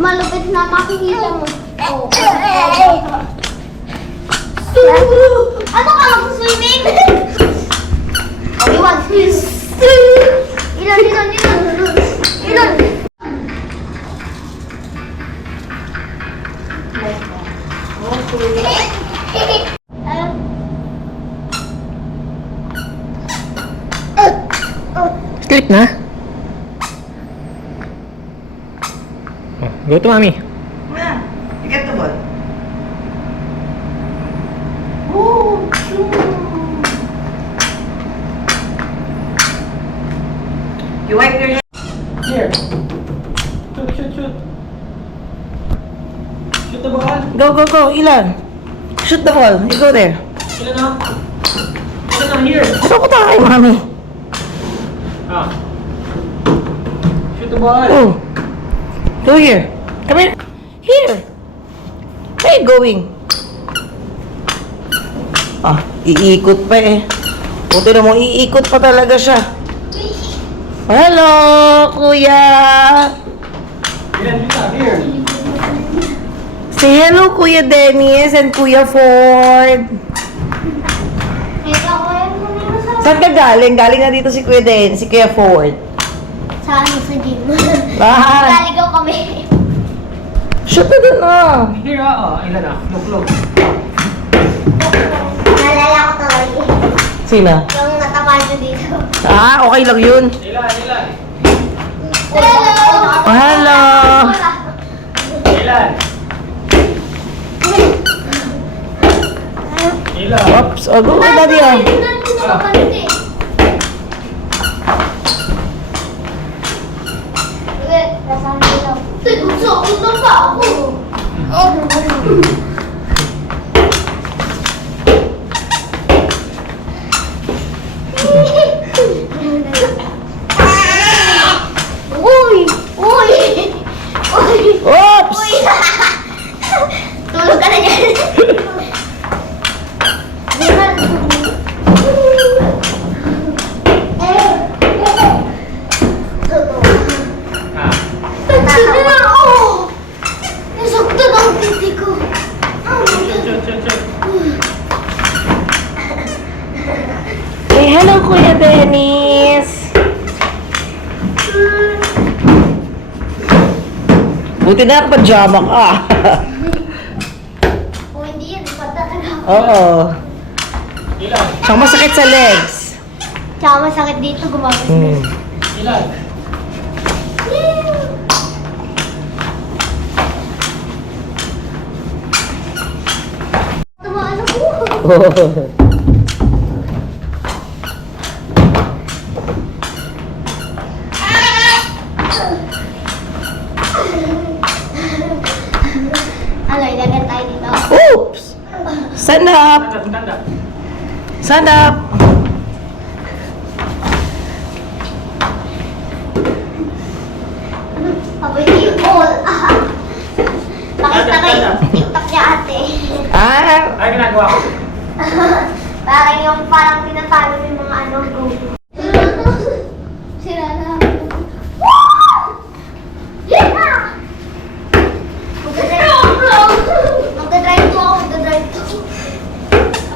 Malupit na makikita mo. Ano ka mag-swimming? Iwan. Ilan. Click na. Go to mommy. Yeah, you get the ball. You wipe your hands. Here. Shoot. Shoot the ball. Go, Ilan. Shoot the ball. You go there. Ilan na, here. Ano ko tayo, mami? Ah. Shoot the ball. Oh. Go here. Come here. Here. Where are you going? Ah, iikot pa eh. Buti na mo, iikot pa talaga siya. Hello, kuya. Here. Say hello, Kuya Dennis and Kuya Ford. Saan ka galing? Galing na dito si Kuya Dennis, si Kuya Ford. Sa gym. Bahan. Naligaw kami. Shoot na dun ah. Here, ilan na. Look. Nalala ko talaga. Sino? Yung natamaan nyo dito. Ah, okay lang yun. Ilan. Hello! Oh, hello. Ilan. Oops. Oh, go ka daddy ah. Gusto pa ako. Uy! Oops. Tulog ka na dyan. Hey, hello, Kuya Dennis. Buti na pajama ka. Kung hindi yan, patatagal. Oo. Ilan. Saka masakit sa legs. Tsaka masakit dito, gumagos na. Ilan. Tumaan ako. Ano, ilagay tayo dito. Oops. Stand up. Tanda. Stand up. Abay, all. Nakita kay TikTok niya ate. Ah. Ay, ginagawa ko. Parang tinatalo yung mga ano, go. Sira na. Magdadrive to.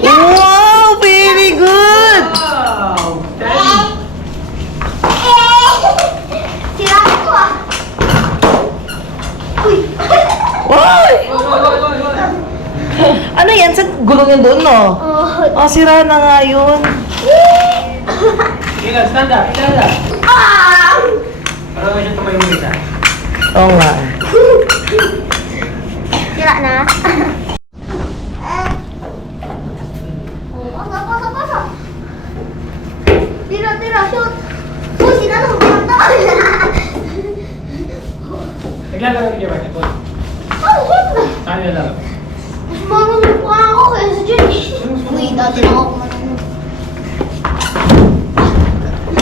Wow, very good. Wow. Daddy. Sira ko ah. Uy. Wow. Go. Ano yan? Sa gulong yun doon, no? Oh. Oh, sira na nga yun. Ilan, stand up. Ah! Para mo siya tumayo mo isa. Oo nga. Sira na. Pasok. Tira, shoot. Oh, sinanong. Naglalaro niya ba? Ito. Oh, siyempre. Saan nilalaro? Mas marunong pa ako kaya sa Josh. Uy, dati na ako marunong.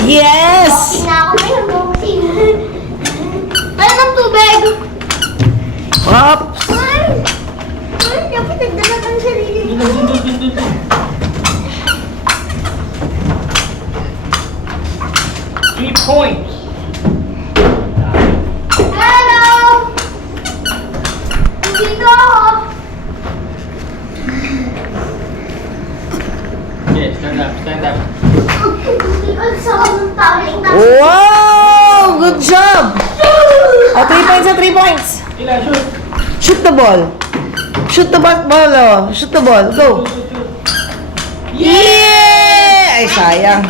Yes! Boxing na ako ngayon, boxing. Ano ng tubig? Up! Ay! Ay, dapat nagdalag ang sarili ko. Dun. 3 points. Hello! Dito ako. Yes, stand up. Hindi ko sa ng tawling na. Wow! Good job! Oh, 3 points 3 points. Ilan, shoot. Shoot the ball. Shoot the ball, oh. Shoot the ball. Go. Shoot. Yeah! Ay, sayang.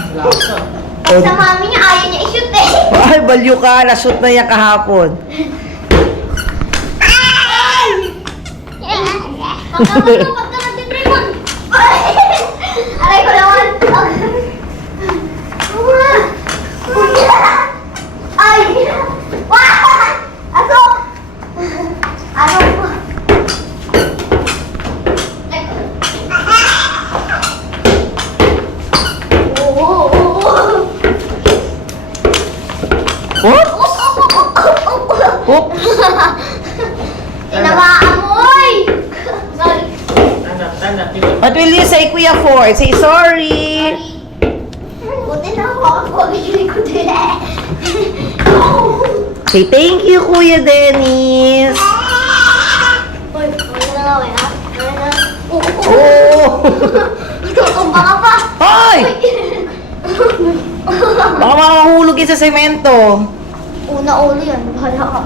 Ay, sa mami niya, ayaw niya i-shoot eh. Ay, balyo ka. Na-shoot na yan kahapon. Ay! Pagka nag-trimmon. Aray ko naman. Ay! Wah! Aso! Ano po? What? Oops. Inawaamoy! Sorry. Stand up. What will you say, Kuya Ford? Say sorry. Buti na ako bigyan ko din eh. Say thank you, Kuya Dennis. Uy, wala na nga, wala. Wala na. Oh! Tutumba ka pa. Hoy! Baka makahulog yun sa semento. Una ulo yan, bahala ka.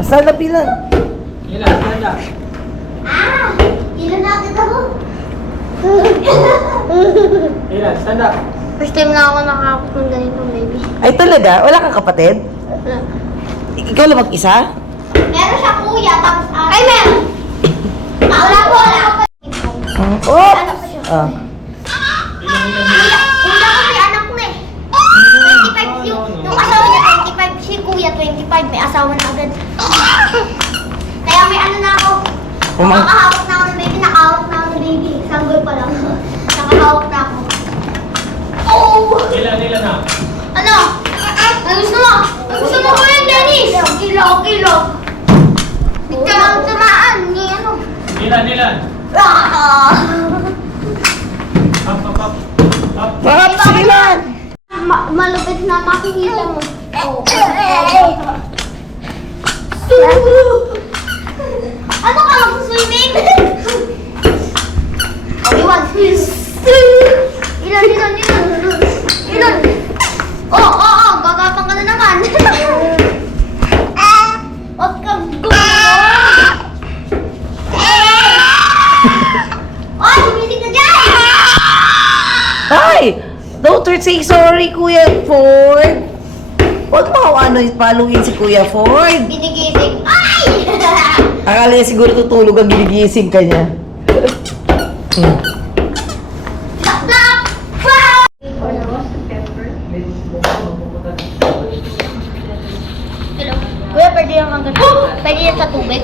Stand up ilan. Ilan, stand up. Ah! Ilan natin ako? Ilan, stand up. First time na ako nakakapot ng ganito, baby. Ay talaga? Wala kang kapatid? Ikaw lang mag-isa? Meron siya kuya, tapos ay meron! Wala ko, wala ko. Oh! Anak ko siya. Ah. Kuya ko may anak na eh. 25 yung asawa niya, 25. Si kuya, 25. May asawa na agad. Kaya may ano na ako. Nakahawak na ako ng baby. Nakahawak na ako ng baby. Sanggol pa lang. Nakahawak na ako. Oh! Ilan na. Ano? Ang gusto mo? Ang gusto mo ko yun, Dennis? Kilo. Hindi ka lang tumaan. Ni ano? Ilan. Ah! Up. Up, sige lang. Malupit na makikita mo. Ano ka mag-swimming? Okay, one. Ilan? Oo, gagapang ka na naman. Huwag kang gumawa. Oh, sumisig na dyan! Ay! Don't say sorry, Kuya Ford. Huwag mo ano, paluin si Kuya Ford. Binigising. Ay! Akala niya siguro tutulog ang ginigising ka niya. Knock! Wow! Hello. Kuya, pwede yung hanggang pwede yan sa tubig?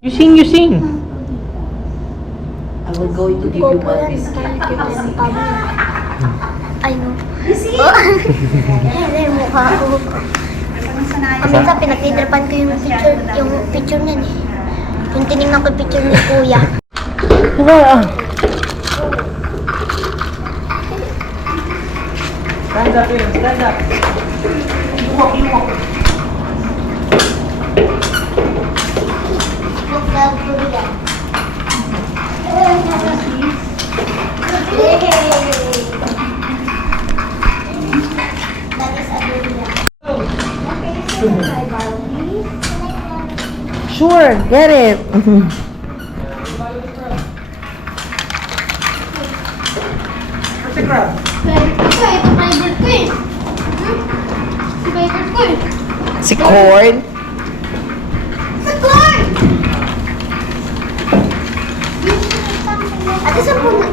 You sing. I will going to give you one biscuit. I know. Ay, mukha ko. Minsan pinagtitripan ko yung picture niyan eh. Yung tinignan ko yung picture ni Kuya. Stand up. That is a durian. Sure, get it. Where's the crab? Ito favorite ko eh. Favorite ko eh. Si Corn. Sa corn! Ate, sa po na...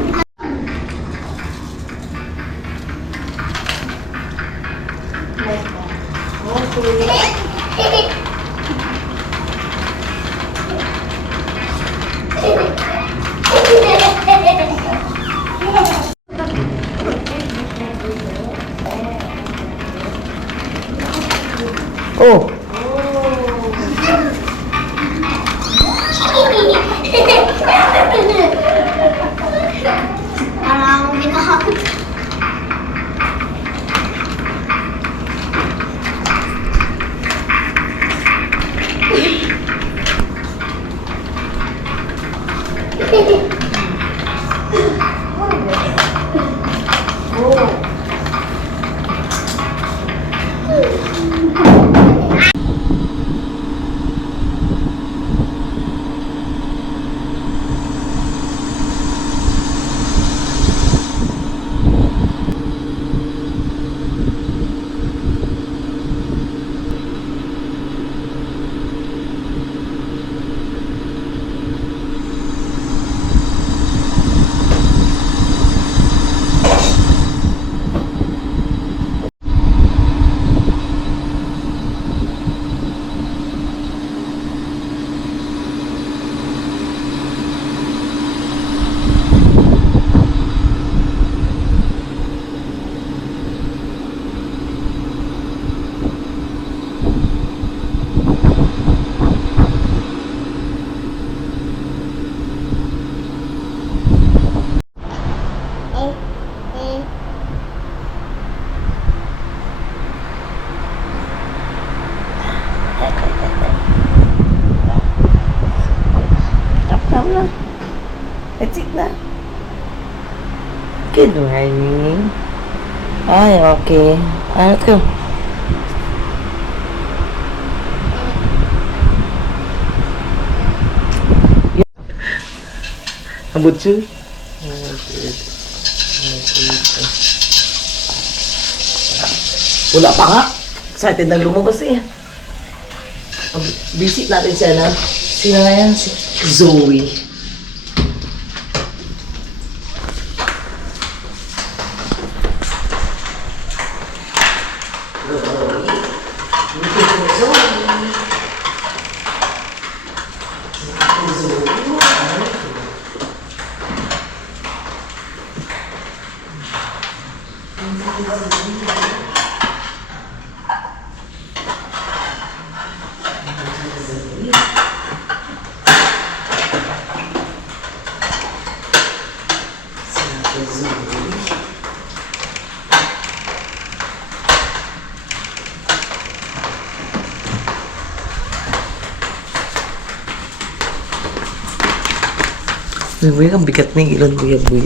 Oh, Parang ginahapit. tap lang. That's it na. Good morning. Ay, okay. Ano to? Ambot siya. Wala pa nga. Excited na lumabas eh. Visit natin siya na. Sino nga yan? Si Zoe. Uy, ang bigat na yung ilon, buya-buya.